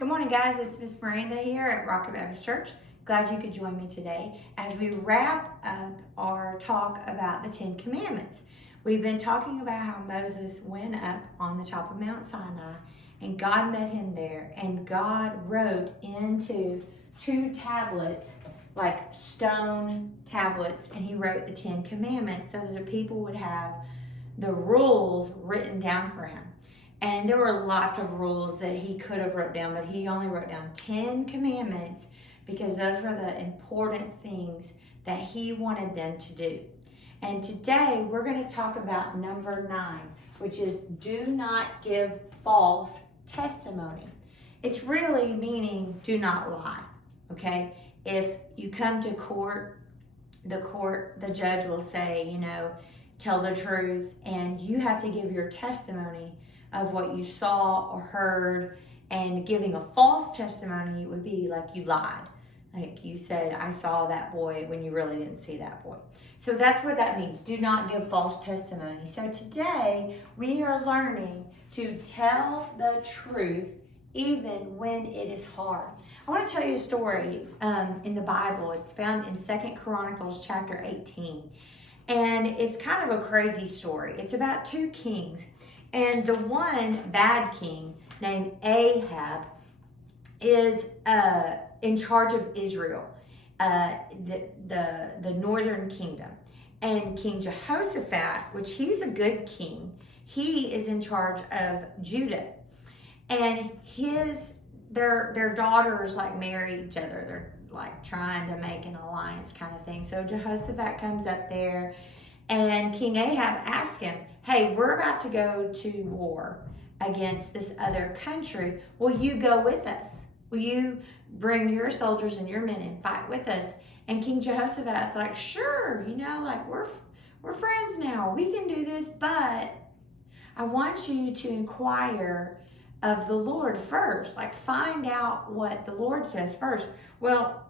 Good morning, guys. It's Miss Miranda here at Rockett Baptist Church. Glad you could join me today as we wrap up our talk about the Ten Commandments. We've been talking about how Moses went up on the top of Mount Sinai and God met him there, and God wrote into two tablets, like stone tablets, and he wrote the Ten Commandments so that the people would have the rules written down for him. And there were lots of rules that he could have wrote down, but he only wrote down 10 commandments because those were the important things that he wanted them to do. And today we're going to talk about number 9, which is do not give false testimony. It's really meaning do not lie, okay? If you come to court, the judge will say, tell the truth, and you have to give your testimony of what you saw or heard. And giving a false testimony would be like you lied. Like you said, I saw that boy when you really didn't see that boy. So that's what that means. Do not give false testimony. So today we are learning to tell the truth even when it is hard. I want to tell you a story in the Bible. It's found in 2 Chronicles chapter 18. And it's kind of a crazy story. It's about two kings. And the one bad king named Ahab is in charge of Israel, the northern kingdom. And King Jehoshaphat, which he's a good king, he is in charge of Judah. And their daughters like marry each other. They're like trying to make an alliance kind of thing. So Jehoshaphat comes up there, and King Ahab asks him, hey, we're about to go to war against this other country. Will you go with us? Will you bring your soldiers and your men and fight with us? And King Jehoshaphat's like, sure, we're friends now. We can do this, but I want you to inquire of the Lord first. Like, find out what the Lord says first. Well,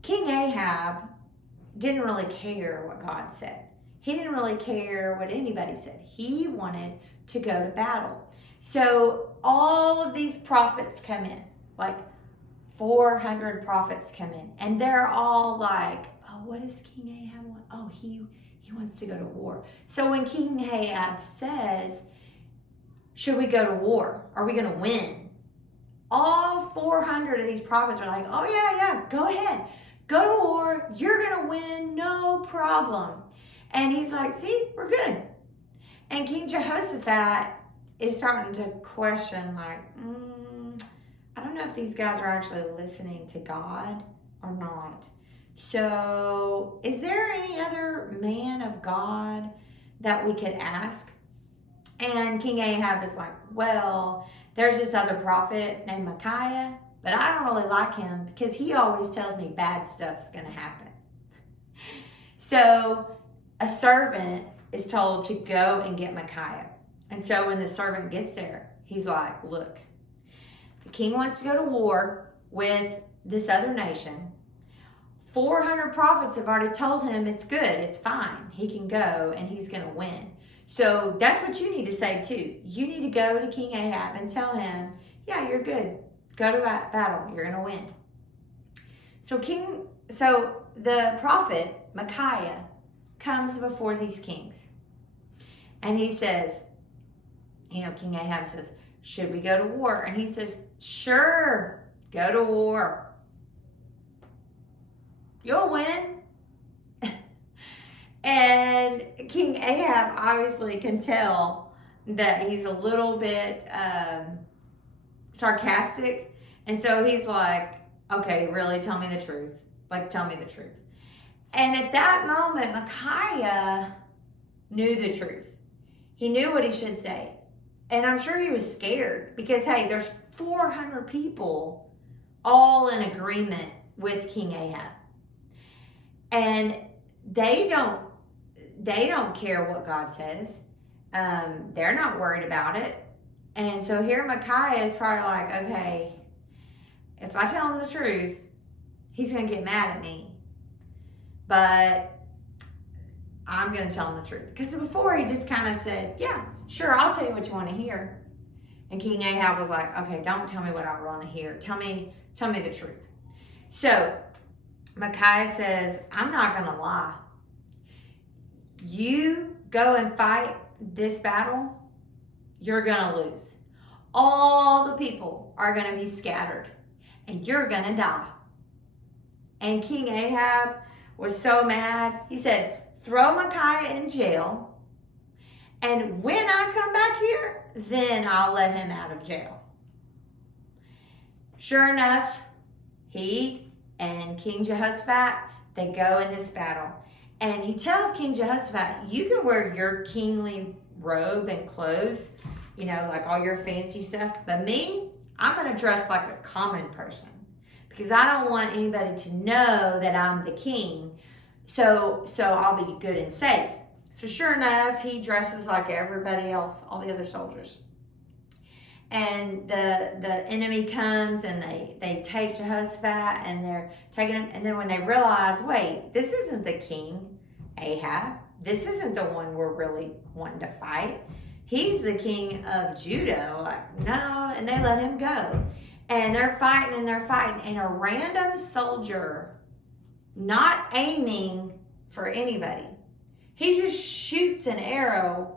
King Ahab didn't really care what God said. He didn't really care what anybody said. He wanted to go to battle. So all of these prophets come in, like 400 prophets come in, and they're all like, oh, what does King Ahab want? Oh, he wants to go to war. So when King Ahab says, should we go to war? Are we going to win? All 400 of these prophets are like, oh yeah, go ahead. Go to war. You're going to win. No problem. And he's like, see, we're good. And King Jehoshaphat is starting to question, like, I don't know if these guys are actually listening to God or not. So is there any other man of God that we could ask? And King Ahab is like, well, there's this other prophet named Micaiah, but I don't really like him because he always tells me bad stuff's going to happen. So a servant is told to go and get Micaiah. And so when the servant gets there, he's like, look, the king wants to go to war with this other nation. 400 prophets have already told him it's good, it's fine. He can go and he's going to win. So that's what you need to say too. You need to go to King Ahab and tell him, yeah, you're good. Go to battle. You're going to win. So the prophet Micaiah comes before these kings. And he says, King Ahab says, should we go to war? And he says, sure, go to war. You'll win. And King Ahab obviously can tell that he's a little bit sarcastic. And so he's like, okay, really, tell me the truth. Like, tell me the truth. And at that moment, Micaiah knew the truth. He knew what he should say. And I'm sure he was scared because, hey, there's 400 people all in agreement with King Ahab. And they don't care what God says. They're not worried about it. And so here Micaiah is probably like, okay, if I tell him the truth, he's going to get mad at me. But I'm going to tell him the truth. Because before he just kind of said, yeah, sure, I'll tell you what you want to hear. And King Ahab was like, okay, don't tell me what I want to hear. Tell me the truth. So Micaiah says, I'm not going to lie. You go and fight this battle, you're going to lose. All the people are going to be scattered, and you're going to die. And King Ahab was so mad. He said, throw Micaiah in jail, and when I come back here, then I'll let him out of jail. Sure enough, he and King Jehoshaphat, they go in this battle. And he tells King Jehoshaphat, you can wear your kingly robe and clothes, like all your fancy stuff. But me, I'm going to dress like a common person because I don't want anybody to know that I'm the king. So I'll be good and safe. So sure enough, he dresses like everybody else, all the other soldiers. And the enemy comes and they take Jehoshaphat and they're taking him. And then when they realize, wait, this isn't the king, Ahab. This isn't the one we're really wanting to fight. He's the king of Judah. Like, no, and they let him go. And they're fighting and a random soldier, not aiming for anybody, he just shoots an arrow.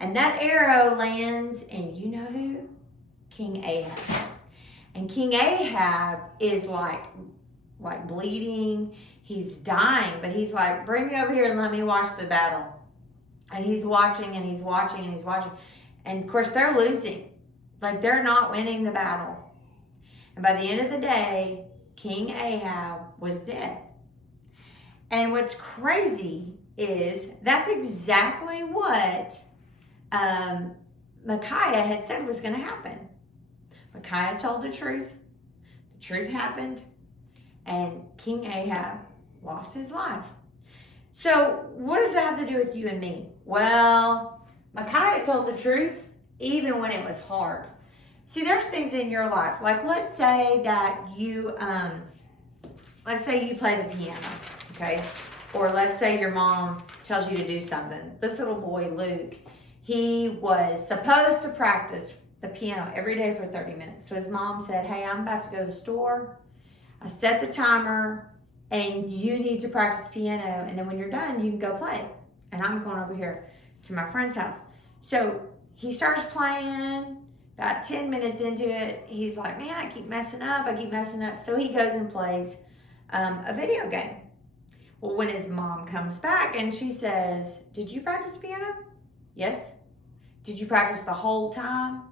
And that arrow lands in, you know who? King Ahab. And King Ahab is like bleeding. He's dying, but he's like, bring me over here and let me watch the battle. And he's watching and he's watching and he's watching. And of course, they're losing. Like, they're not winning the battle. And by the end of the day, King Ahab was dead. And what's crazy is that's exactly what Micaiah had said was going to happen. Micaiah told the truth. The truth happened. And King Ahab lost his life. So what does that have to do with you and me? Well, Micaiah told the truth even when it was hard. See, there's things in your life. Like, let's say that you play the piano, okay? Or let's say your mom tells you to do something. This little boy, Luke, he was supposed to practice the piano every day for 30 minutes. So his mom said, hey, I'm about to go to the store. I set the timer, and you need to practice the piano. And then when you're done, you can go play. And I'm going over here to my friend's house. So he starts playing. About 10 minutes into it, he's like, man, I keep messing up. So he goes and plays a video game. Well, when his mom comes back and she says, did you practice piano? Yes. Did you practice the whole time?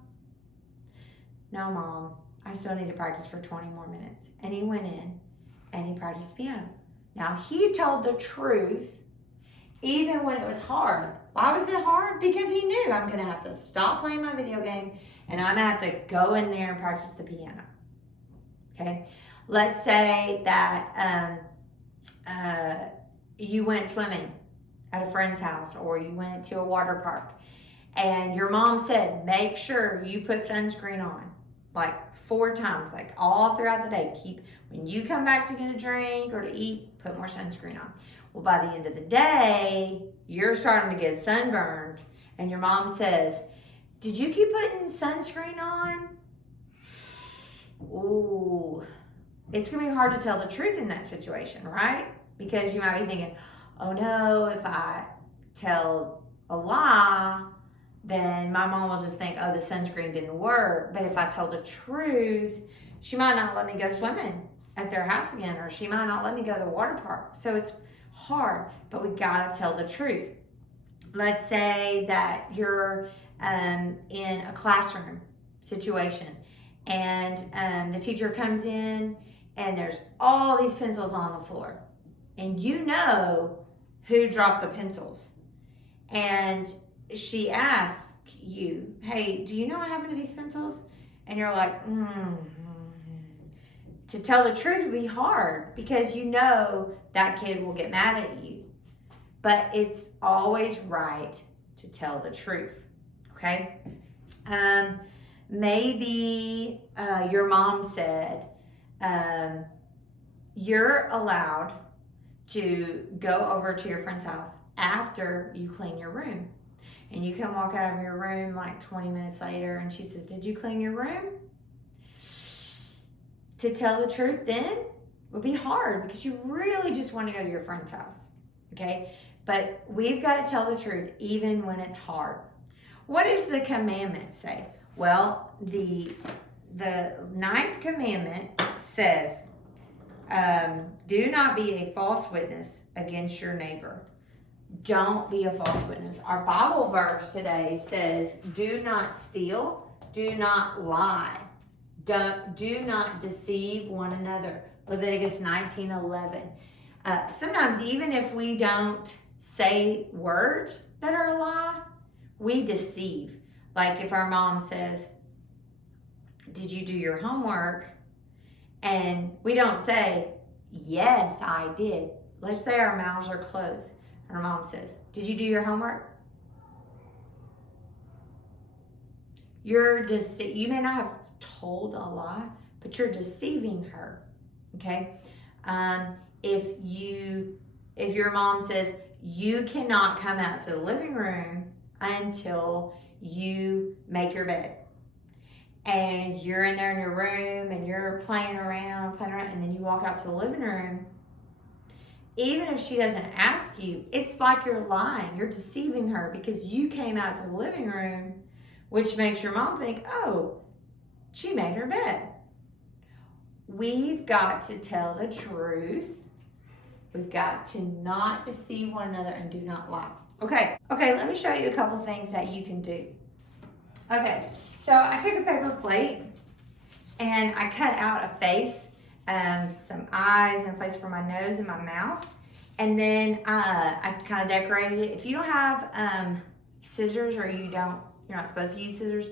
No, Mom. I still need to practice for 20 more minutes. And he went in and he practiced piano. Now, he told the truth even when it was hard. Why was it hard? Because he knew I'm going to have to stop playing my video game and I'm going to have to go in there and practice the piano. Okay? Let's say that you went swimming at a friend's house or you went to a water park and your mom said, make sure you put sunscreen on like 4 times, like all throughout the day. When you come back to get a drink or to eat, put more sunscreen on. Well, by the end of the day, you're starting to get sunburned and your mom says, did you keep putting sunscreen on? Ooh, it's going to be hard to tell the truth in that situation, right? Because you might be thinking, oh no, if I tell a lie, then my mom will just think, oh, the sunscreen didn't work. But if I tell the truth, she might not let me go swimming at their house again, or she might not let me go to the water park. So it's hard, but we gotta tell the truth. Let's say that you're in a classroom situation and the teacher comes in and there's all these pencils on the floor and you know who dropped the pencils. And she asks you, hey, do you know what happened to these pencils? And you're like, To tell the truth would be hard because you know that kid will get mad at you. But it's always right to tell the truth, okay? Maybe your mom said, you're allowed to go over to your friend's house after you clean your room. and you come walk out of your room like 20 minutes later and she says, did you clean your room? To tell the truth then would be hard because you really just want to go to your friend's house, okay? But we've got to tell the truth even when it's hard. What does the commandment say? Well, the 9th commandment says, do not be a false witness against your neighbor. Don't be a false witness. Our Bible verse today says, do not steal, do not lie, do not deceive one another. Leviticus 19:11. Sometimes even if we don't say words that are a lie, we deceive. Like if our mom says, did you do your homework? And we don't say, yes, I did. Let's say our mouths are closed. And our mom says, did you do your homework? You may not have told a lie, but you're deceiving her, okay? If your mom says, you cannot come out to the living room until you make your bed. And you're in there in your room and you're playing around, and then you walk out to the living room. Even if she doesn't ask you, it's like you're lying. You're deceiving her because you came out to the living room, which makes your mom think, oh, she made her bed. We've got to tell the truth. We've got to not deceive one another and do not lie. Okay, let me show you a couple things that you can do. Okay, so I took a paper plate and I cut out a face, some eyes and a place for my nose and my mouth. And then I kind of decorated it. If you don't have scissors or you're not supposed to use scissors,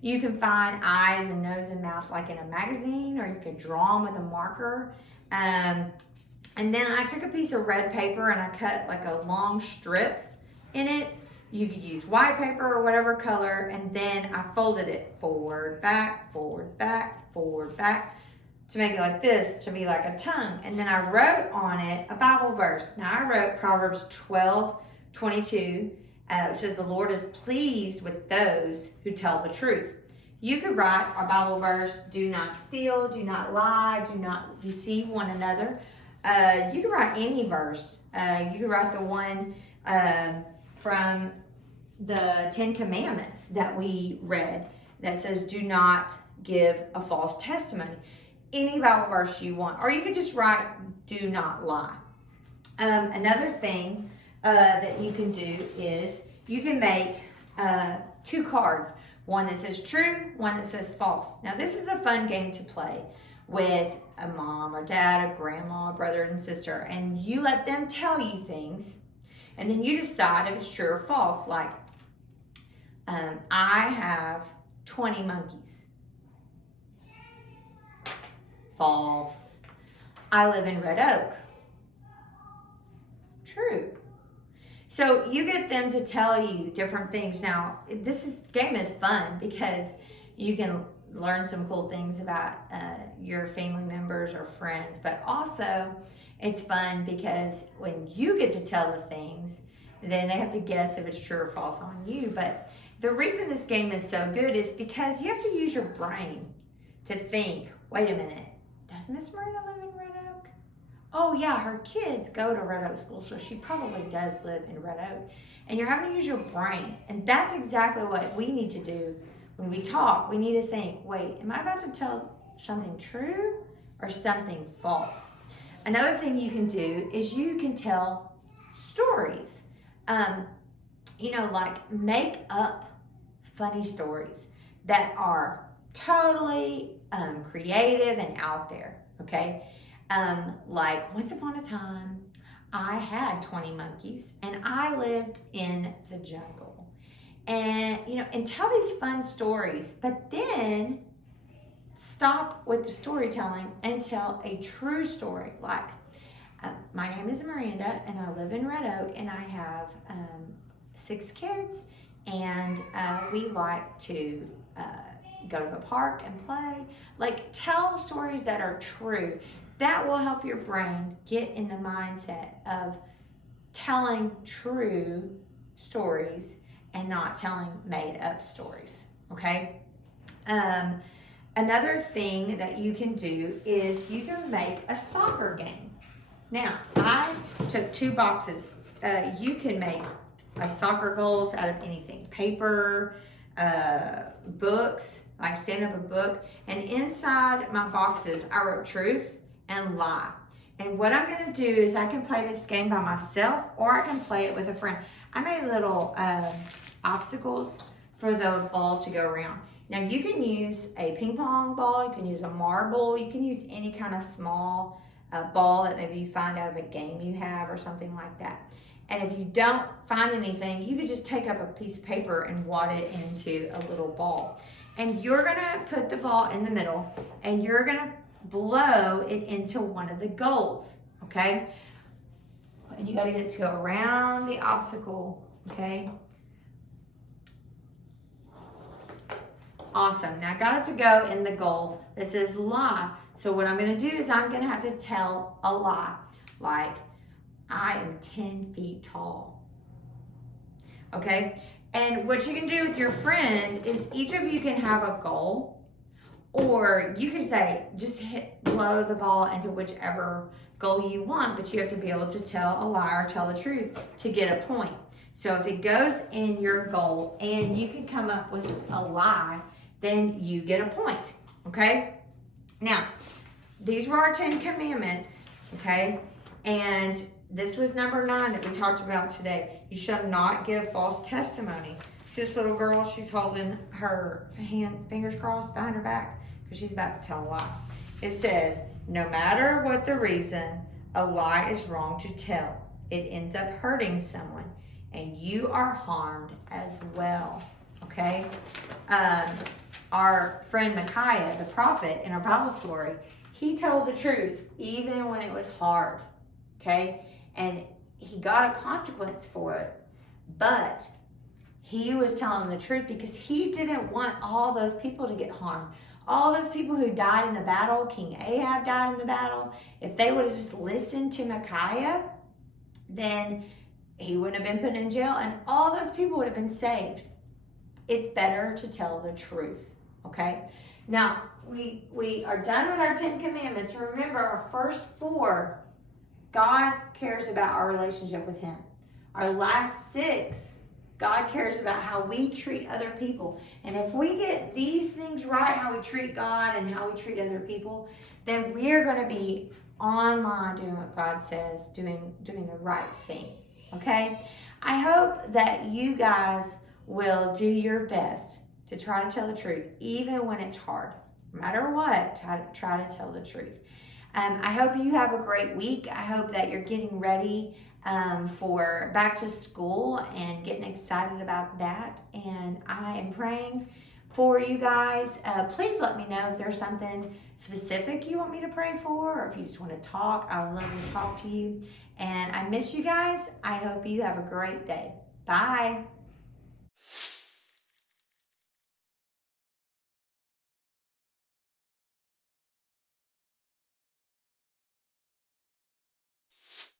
you can find eyes and nose and mouth like in a magazine, or you could draw them with a marker. And then I took a piece of red paper and I cut like a long strip in it. You could use white paper or whatever color, and then I folded it forward, back, forward, back, forward, back, to make it like this, to be like a tongue. And then I wrote on it a Bible verse. Now I wrote Proverbs 12:22. It says, the Lord is pleased with those who tell the truth. You could write our Bible verse, do not steal, do not lie, do not deceive one another. You could write any verse. You could write the one from the 10 Commandments that we read that says, do not give a false testimony. Any Bible verse you want. Or you could just write, do not lie. Another thing that you can do is you can make 2 cards. One that says true, one that says false. Now this is a fun game to play with a mom or dad, a grandma, a brother and sister, and you let them tell you things, and then you decide if it's true or false. Like, I have 20 monkeys. False. I live in Red Oak. True. So you get them to tell you different things. Now, game is fun because you can learn some cool things about your family members or friends, but also it's fun because when you get to tell the things, then they have to guess if it's true or false on you. But the reason this game is so good is because you have to use your brain to think, wait a minute, does Miss Marina live in Red Oak? Oh yeah, her kids go to Red Oak School, so she probably does live in Red Oak. And you're having to use your brain. And that's exactly what we need to do when we talk. We need to think, wait, am I about to tell something true or something false? Another thing you can do is you can tell stories. Like make up funny stories that are totally creative and out there, okay? Like once upon a time, I had 20 monkeys and I lived in the jungle. And tell these fun stories, but then stop with the storytelling and tell a true story. Like, my name is Miranda and I live in Red Oak and I have 6 kids, and we like to go to the park and play. Like, tell stories that are true. That will help your brain get in the mindset of telling true stories and not telling made up stories, okay? Another thing that you can do is you can make a soccer game. Now, I took 2 boxes. You can make soccer goals out of anything. Paper, books, like stand up a book. And inside my boxes, I wrote truth and lie. And what I'm going to do is I can play this game by myself, or I can play it with a friend. I made little obstacles for the ball to go around. Now you can use a ping pong ball, you can use a marble, you can use any kind of small ball that maybe you find out of a game you have or something like that. And if you don't find anything, you could just take up a piece of paper and wad it into a little ball. And you're gonna put the ball in the middle and you're gonna blow it into one of the goals, okay? And you gotta get it to go around the obstacle, okay? Awesome. Now I got it to go in the goal that says lie. So what I'm going to do is I'm going to have to tell a lie. Like, I am 10 feet tall. Okay? And what you can do with your friend is each of you can have a goal. Or you can say, just blow the ball into whichever goal you want. But you have to be able to tell a lie or tell the truth to get a point. So if it goes in your goal and you can come up with a lie, then you get a point, okay? Now, these were our 10 commandments, okay? And this was number 9 that we talked about today. You shall not give false testimony. See this little girl? She's holding her fingers crossed behind her back because she's about to tell a lie. It says, no matter what the reason, a lie is wrong to tell. It ends up hurting someone, and you are harmed as well, okay? Our friend Micaiah, the prophet in our Bible story, he told the truth even when it was hard, okay? And he got a consequence for it, but he was telling the truth because he didn't want all those people to get harmed. All those people who died in the battle, King Ahab died in the battle, if they would have just listened to Micaiah, then he wouldn't have been put in jail and all those people would have been saved. It's better to tell the truth, okay? Now, we are done with our 10 commandments. Remember, our first 4, God cares about our relationship with him. Our last 6, God cares about how we treat other people. And if we get these things right, how we treat God and how we treat other people, then we're going to be online doing what God says, doing the right thing, okay? I hope that you guys will do your best to try to tell the truth, even when it's hard. No matter what, try to tell the truth. I hope you have a great week. I hope that you're getting ready for back to school and getting excited about that. And I am praying for you guys. Please let me know if there's something specific you want me to pray for, or if you just want to talk. I would love to talk to you. And I miss you guys. I hope you have a great day. Bye.